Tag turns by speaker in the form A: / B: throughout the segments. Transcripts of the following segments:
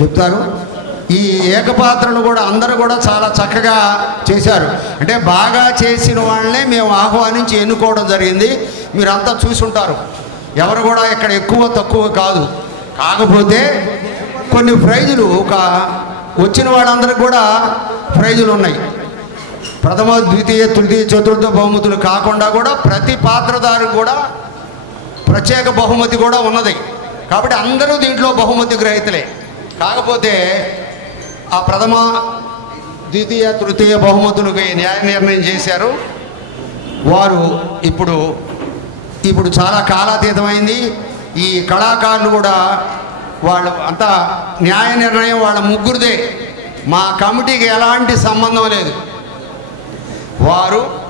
A: చెప్తారు. ఈ ఏకపాత్రను కూడా అందరూ కూడా చాలా చక్కగా చేశారు. అంటే బాగా చేసిన వాళ్ళనే మేము ఆహ్వానించి ఎన్నుకోవడం జరిగింది. మీరంతా చూసుంటారు. ఎవరు కూడా ఇక్కడ ఎక్కువ తక్కువ కాదు. కాకపోతే కొన్ని ప్రైజులు ఒక వచ్చిన వాళ్ళందరికీ కూడా ప్రైజులు ఉన్నాయి. ప్రథమ ద్వితీయ తృతీయ చతుర్థ బహుమతులు కాకుండా కూడా ప్రతి పాత్రదారు కూడా ప్రత్యేక బహుమతి కూడా ఉన్నది. కాబట్టి అందరూ దీంట్లో బహుమతి గ్రహీతలే. కాకపోతే ఆ ప్రథమ ద్వితీయ తృతీయ బహుమతులకు న్యాయ నిర్ణయం చేశారు. వారు ఇప్పుడు ఇప్పుడు చాలా కాలాతీతమైంది. ఈ కళాకారులు కూడా వాళ్ళు అంతా న్యాయ నిర్ణయం వాళ్ళ ముగ్గురిదే. మా కమిటీకి ఎలాంటి సంబంధం లేదు. వారు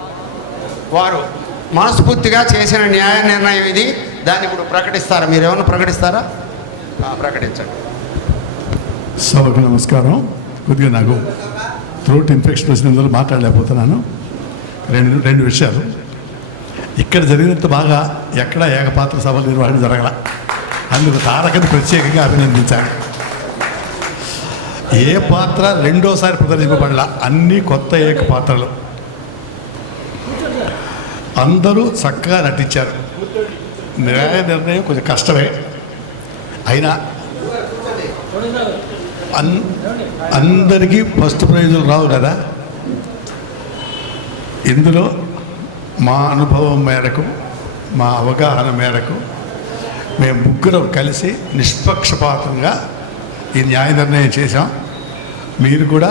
A: వారు మనస్ఫూర్తిగా చేసిన న్యాయ నిర్ణయం ఇది. దాన్ని ఇప్పుడు ప్రకటిస్తారా? మీరు ఏమైనా ప్రకటిస్తారా ప్రకటించండి.
B: సభకు నమస్కారం. కొద్దిగా నాకు థ్రోట్ ఇన్ఫెక్షన్ వచ్చినందువల్ల మాట్లాడలేకపోతున్నాను. రెండు రెండు విషయాలు. ఇక్కడ జరిగినంత బాగా ఎక్కడ ఏకపాత్ర సభ నిర్వహణ జరగల. అందుకు తారకని ప్రత్యేకంగా అభినందించాను ఏ పాత్ర రెండోసారి ప్రదర్శింపబడలా? అన్ని కొత్త ఏకపాత్రలు. అందరూ చక్కగా నటించారు. న్యాయ నిర్ణయం కొంచెం కష్టమే. అయినా అన్ అందరికీ ఫస్ట్ ప్రైజులు రావు కదా. ఇందులో మా అనుభవం మేరకు మా అవగాహన మేరకు మేము ముగ్గురం కలిసి నిష్పక్షపాతంగా ఈ న్యాయ నిర్ణయం చేశాం. మీరు కూడా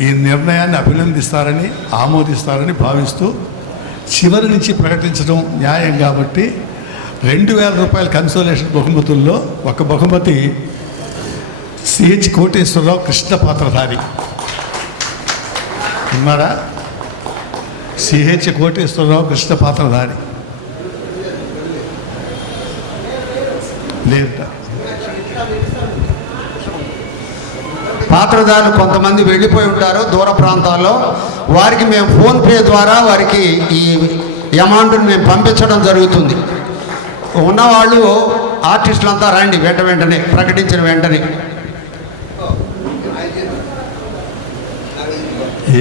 B: ఈ నిర్ణయాన్ని అభినందిస్తారని ఆమోదిస్తారని భావిస్తూ చివరి నుంచి ప్రకటించడం న్యాయం కాబట్టి రెండు వేల రూపాయల కన్సోలేషన్ బహుమతుల్లో ఒక బహుమతి సిహెచ్ కోటేశ్వరరావు కృష్ణ పాత్రధారి. ఉన్నారా సిహెచ్ కోటేశ్వరరావు కృష్ణ పాత్రధారి. లేదు.
A: పాత్రదారులు కొంతమంది వెళ్ళిపోయి ఉంటారు దూర ప్రాంతాల్లో. వారికి మేము ఫోన్పే ద్వారా వారికి ఈ అమౌంట్ని మేము పంపించడం జరుగుతుంది. ఉన్నవాళ్ళు ఆర్టిస్టులంతా రండి వెంట వెంటనే ప్రకటించిన వెంటనే.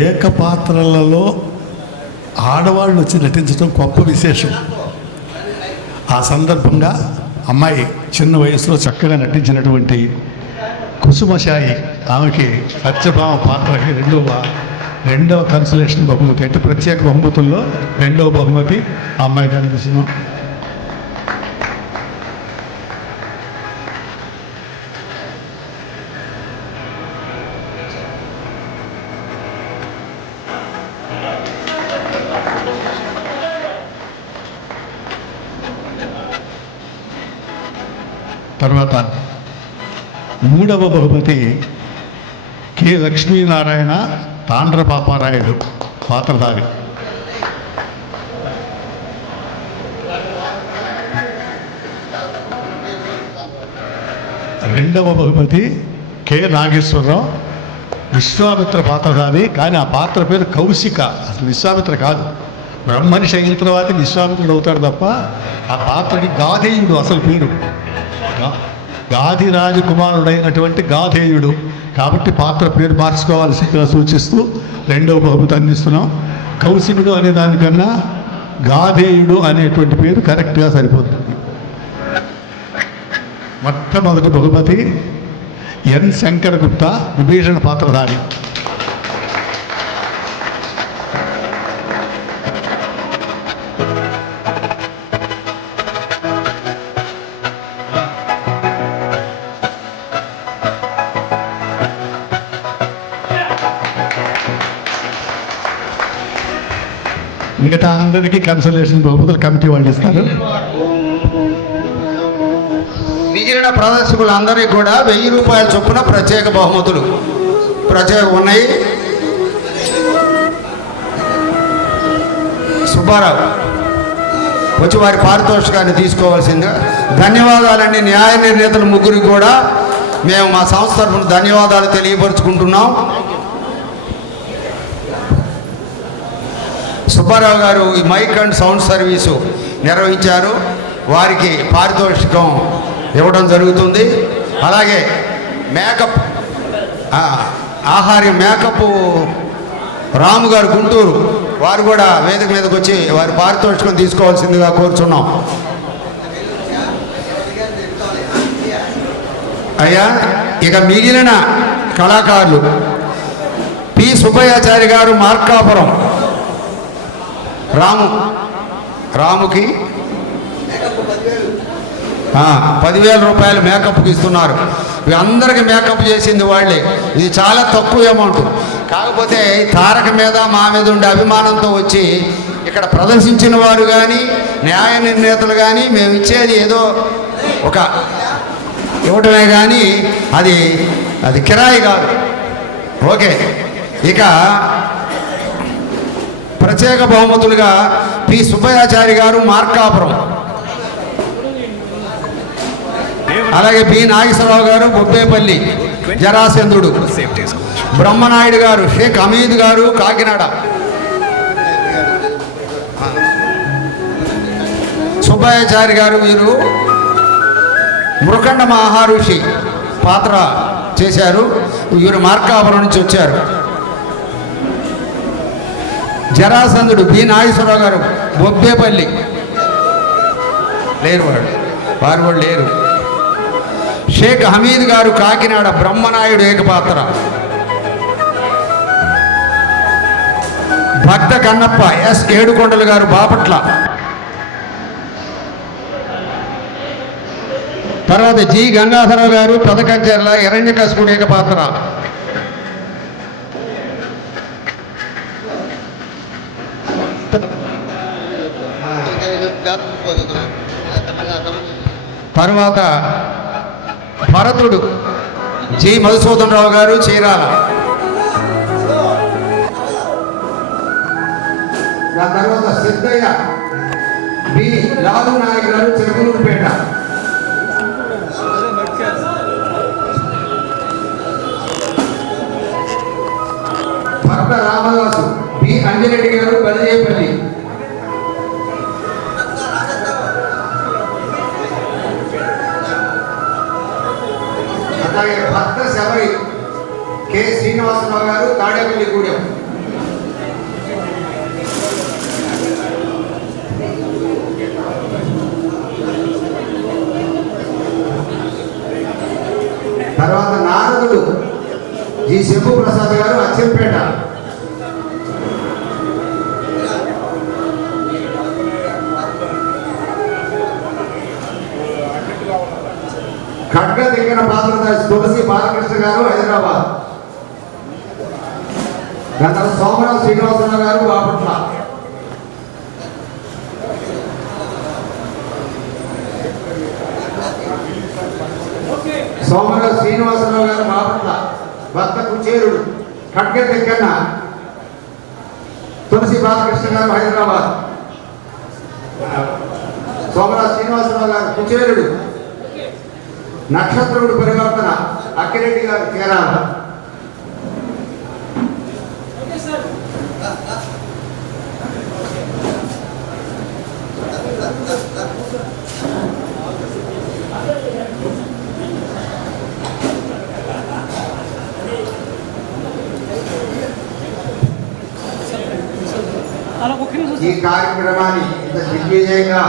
B: ఏకపాత్రలలో ఆడవాళ్ళు వచ్చి నటించడం గొప్ప విశేషం. ఆ సందర్భంగా అమ్మాయి చిన్న వయసులో చక్కగా నటించినటువంటి కుసుమశాయి ఆమెకి సత్యభామ పాత్రకి రెండవ రెండవ కన్సలేషన్ బహుమతి అంటే ప్రత్యేక బహుమతుల్లో రెండవ బహుమతి ఆ అమ్మాయికి అందిస్తున్నాం తర్వాత మూడవ బహుమతి కె లక్ష్మీనారాయణ తాండ్రపాపారాయుడు పాత్రధారి. రెండవ బహుమతి కె నాగేశ్వరరావు విశ్వామిత్ర పాత్రధారి కానీ ఆ పాత్ర పేరు కౌశిక అసలు విశ్వామిత్ర కాదు. బ్రహ్మనిషి అయిన తర్వాత విశ్వామిత్రుడు అవుతాడు తప్ప ఆ పాత్రకి గాధేయుడు అసలు పేరు. గా- గాధి రాజకుమారుడైనటువంటి గాధేయుడు. కాబట్టి పాత్ర పేరు మార్చుకోవాల్సిందిగా సూచిస్తూ రెండవ బహుమతి అందిస్తున్నాం. కౌశికుడు అనే దానికన్నా గాధేయుడు అనేటువంటి పేరు కరెక్ట్గా సరిపోతుంది. మొట్టమొదటి బహుమతి ఎన్ శంకరగుప్త విభీషణ పాత్రధారి. మిగతా అందరికీ కన్సల్టేషన్ బహుమతులు కమిటీ వాళ్ళు ఇస్తారు.
A: మిగిలిన ప్రదర్శకులందరికీ కూడా వెయ్యి రూపాయల చొప్పున ప్రత్యేక బహుమతులు. ప్రత్యేక ఉన్నాయి. సుబ్బారావు వచ్చి వారి పారితోషికాన్ని తీసుకోవాల్సిందిగా ధన్యవాదాలండి. న్యాయ నిర్ణేతల ముగ్గురికి కూడా మేము మా సంస్థ తరఫున ధన్యవాదాలు తెలియపరుచుకుంటున్నాం. సుబ్బారావు గారు ఈ మైక్ అండ్ సౌండ్ సర్వీసు నిర్వహించారు. వారికి పారితోషికం ఇవ్వడం జరుగుతుంది. అలాగే మేకప్ ఆ, ఆహార్యం మేకప్ రాము గారు గుంటూరు వారు కూడా వేదిక మీదకి వచ్చి వారి పారితోషికం తీసుకోవాల్సిందిగా కోరుచున్నాం. అయ్యా ఇక మిగిలిన కళాకారులు పి సుబ్బయ్యాచారి గారు మార్కాపురం రాము. రాముకి పదివేల రూపాయలు మేకప్కి ఇస్తున్నారు. అందరికీ అందరికి మేకప్ చేసింది వాళ్ళే. ఇది చాలా తక్కువ అమౌంట్. కాకపోతే తారక మీద మా మీద ఉండే అభిమానంతో వచ్చి ఇక్కడ ప్రదర్శించిన వారు కానీ న్యాయ నిర్ణేతలు కానీ మేము ఇచ్చేది ఏదో ఒక ఇవ్వటమే కానీ అది అది కిరాయి కాదు. ఓకే. ఇక ప్రత్యేక బహుమతులుగా పి. సుబ్బయాచారి గారు మార్కాపురం. అలాగే బి నాగేశ్వరరావు గారు బొబ్బేపల్లి జరాసేంద్రుడు. బ్రహ్మనాయుడు గారు షేక్ హమీద్ గారు కాకినాడ. సుబ్బయాచారి గారు వీరు మృఖండ మహారుషి పాత్ర చేశారు. వీరు మార్కాపురం నుంచి వచ్చారు. జరాసంధుడు బి నాగేశ్వరరావు గారు బొబ్బేపల్లి. లేరు వాడు. వారు కూడా లేరు. షేక్ హమీద్ గారు కాకినాడ బ్రహ్మనాయుడు ఏకపాత్ర. భక్త కన్నప్ప ఎస్ ఏడుకొండలు గారు బాపట్ల. తర్వాత జి గంగాధరరావు గారు పెదకంచెర్ల ఎరణ్యకశపుడు ఏకపాత్ర. తర్వాత భరతుడు జి మధుసూదన్ రావు గారు చీరాల. దాని తర్వాత సిద్ధయ్య బి లాలు నాయక్ గారు చెరుకులూరుపేట భర్త రామదాసు బి అంజరెడ్డి గారు బలిజేపల్లి తర్వాత నారదుడు ఈ శంభు ప్రసాద్ గారు అచ్చంపేట. ఖడ్గ దగ్గర పాత్రధారి తులసి బాలకృష్ణ గారు హైదరాబాద్. గంటల సోమరావు శ్రీనివాసరావు గారు బాపట్ల. సోమరావు శ్రీనివాసరావు గారు బాపట్ల భర్త కుచేరుడు ఖడ్గ తెక్కన్న తులసి బాలకృష్ణ గారు హైదరాబాద్. సోమరావు శ్రీనివాసరావు గారు కుచేరుడు నక్షత్రుడు పరివర్తన అక్కిరెడ్డి గారు కేరళ ఈ కార్యక్రమాన్ని ఇంత దిగ్విజయంగా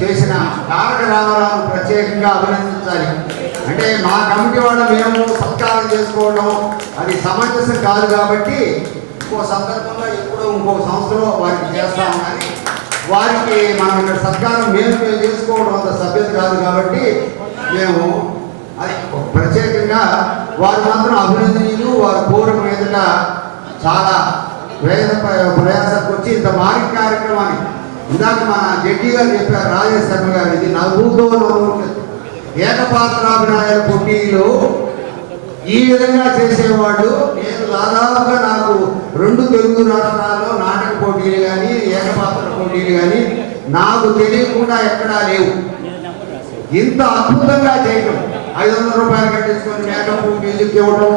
A: చేసిన తారక రామారావు ప్రత్యేకంగా అభినందించాలి. అంటే మా కమిటీ వాళ్ళ మేము సత్కారం చేసుకోవడం అది సమంజసం కాదు కాబట్టి ఇంకో సందర్భంలో ఎప్పుడో ఇంకో సంవత్సరం వారికి చేస్తాం కానీ వారికి మనం ఇక్కడ సత్కారం మేము మేము చేసుకోవడం అంత సభ్యత కాదు కాబట్టి మేము అది ప్రత్యేకంగా వారు మాత్రం అభినందనీయులు వారి పూర్వం మీదట చాలా వేద ప్రయాసకు వచ్చి ఇంత మారి కార్యక్రమాన్ని ఇందాక మన జడ్జి గారు చెప్పారు రాజేష్ శర్మ గారు ఇది నవ్వుతో నవ్వు ఏకపాత్రాభినయాల పోటీలో ఈ విధంగా చేసేవాడు నేను దాదాపుగా నాకు రెండు తెలుగు రాష్ట్రాల్లో నాటక పోటీలు కానీ ఏకపాత్ర పోటీలు కానీ నాకు తెలియకుండా ఎక్కడా లేవు. ఇంత అద్భుతంగా చేయడం ఐదు వందల రూపాయలు కట్టించుకొని మేకప్ మ్యూజిక్ ఇవ్వడం